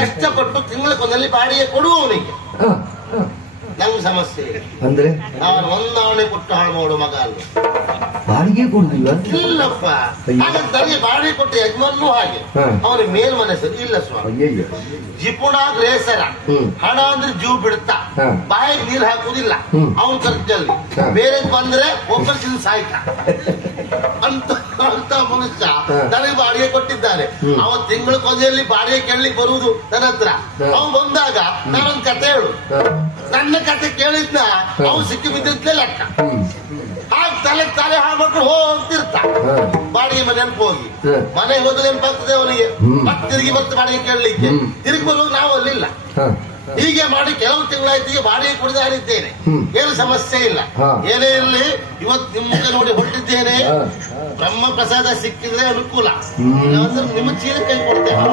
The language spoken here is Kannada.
ಕಷ್ಟಪಟ್ಟು ತಿಂಗಳ ಕೊನೆಯಲ್ಲಿ ಬಾಡಿಗೆ ಕೊಡುವವನಿಗೆ ನಂಗೆ ಸಮಸ್ಯೆ ಅಂದ್ರೆ ನಾನು ಹೊಂದಾವಣೆ ಕೊಟ್ಟು ಹಾಳು ಮಾಡುವ ಮಗ ಅಲ್ಲ. ಬಾಡಿಗೆ ಕೊಡುದಿಲ್ಲ ಇಲ್ಲಪ್ಪ. ಹಾಗಾದ್ರೆ ನನಗೆ ಬಾಡಿಗೆ ಕೊಟ್ಟ ಯಜಮಾನೂ ಹಾಗೆ ಅವನಿಗೆ ಮೇಲ್ಮನೆ ಸರಿ ಇಲ್ಲ ಸ್ವಾಮಿ. ಜಿಪುಣ ಗ್ರೇಸರ ಹಣ ಅಂದ್ರೆ ಜೀವ ಬಿಡ್ತಾ ಬಾಯಿಗೆ ನೀರು ಹಾಕುದಿಲ್ಲ ಅವನ ಖರ್ಚಲ್ಲಿ. ಬೇರೆ ಬಂದ್ರೆ ಒಬ್ಬರು ಸಾಯ್ತ ಅಂತ ಮನುಷ್ಯ ನನಗೆ ಬಾಡಿಗೆ ಕೊಟ್ಟಿದ್ದಾನೆ. ಅವ ತಿಂಗಳ ಕೊನೆಯಲ್ಲಿ ಬಾಡಿಗೆ ಕೇಳಲಿಕ್ಕೆ ಬರುವುದು ನನ್ನ ಹತ್ರ. ಅವನು ಬಂದಾಗ ನಾನೊಂದು ಕತೆ ಹೇಳು. ನನ್ನ ಕತೆ ಕೇಳಿದ್ನ ಅವನು ಸಿಕ್ಕಿ ಬಿದ್ದಿದ್ಲೇ ಲೆಕ್ಕ. ಆಗ ತಲೆ ಹಾಳ್ಬಿಟ್ಟು ಹೋಗ್ತಿರ್ತ ಬಾಡಿಗೆ ಮನೆ ಹೋಗಿ ಮನೆಗೆ ಹೋದ್ರೆ ನೆನಪಾಗ್ತದೆ ಅವನಿಗೆ. ಮತ್ತೆ ತಿರುಗಿ ಬರ್ತ ಬಾಡಿಗೆ ಕೇಳಲಿಕ್ಕೆ ತಿರುಗಿ ಬರುವಾಗ ನಾವು ಅಲ್ಲಿಲ್ಲ. ಹೀಗೆ ಮಾಡಿ ಕೆಲವು ತಿಂಗಳಾಯ್ತು ಬಾಡಿಗೆ ಕುಡಿದಾರಿದ್ದೇನೆ. ಏನು ಸಮಸ್ಯೆ ಇಲ್ಲ. ಏನೇ ಇರಲಿ ಇವತ್ತು ನಿಮ್ಮ ಮುಖ ನೋಡಿ ಹೊರಟಿದ್ದೇನೆ. ಬ್ರಹ್ಮ ಪ್ರಸಾದ ಸಿಕ್ಕಿದ್ರೆ ಅನುಕೂಲ, ನಿಮ್ಮ ಚೀಲ ಕೈ ಕೊಡ್ತೇನೆ.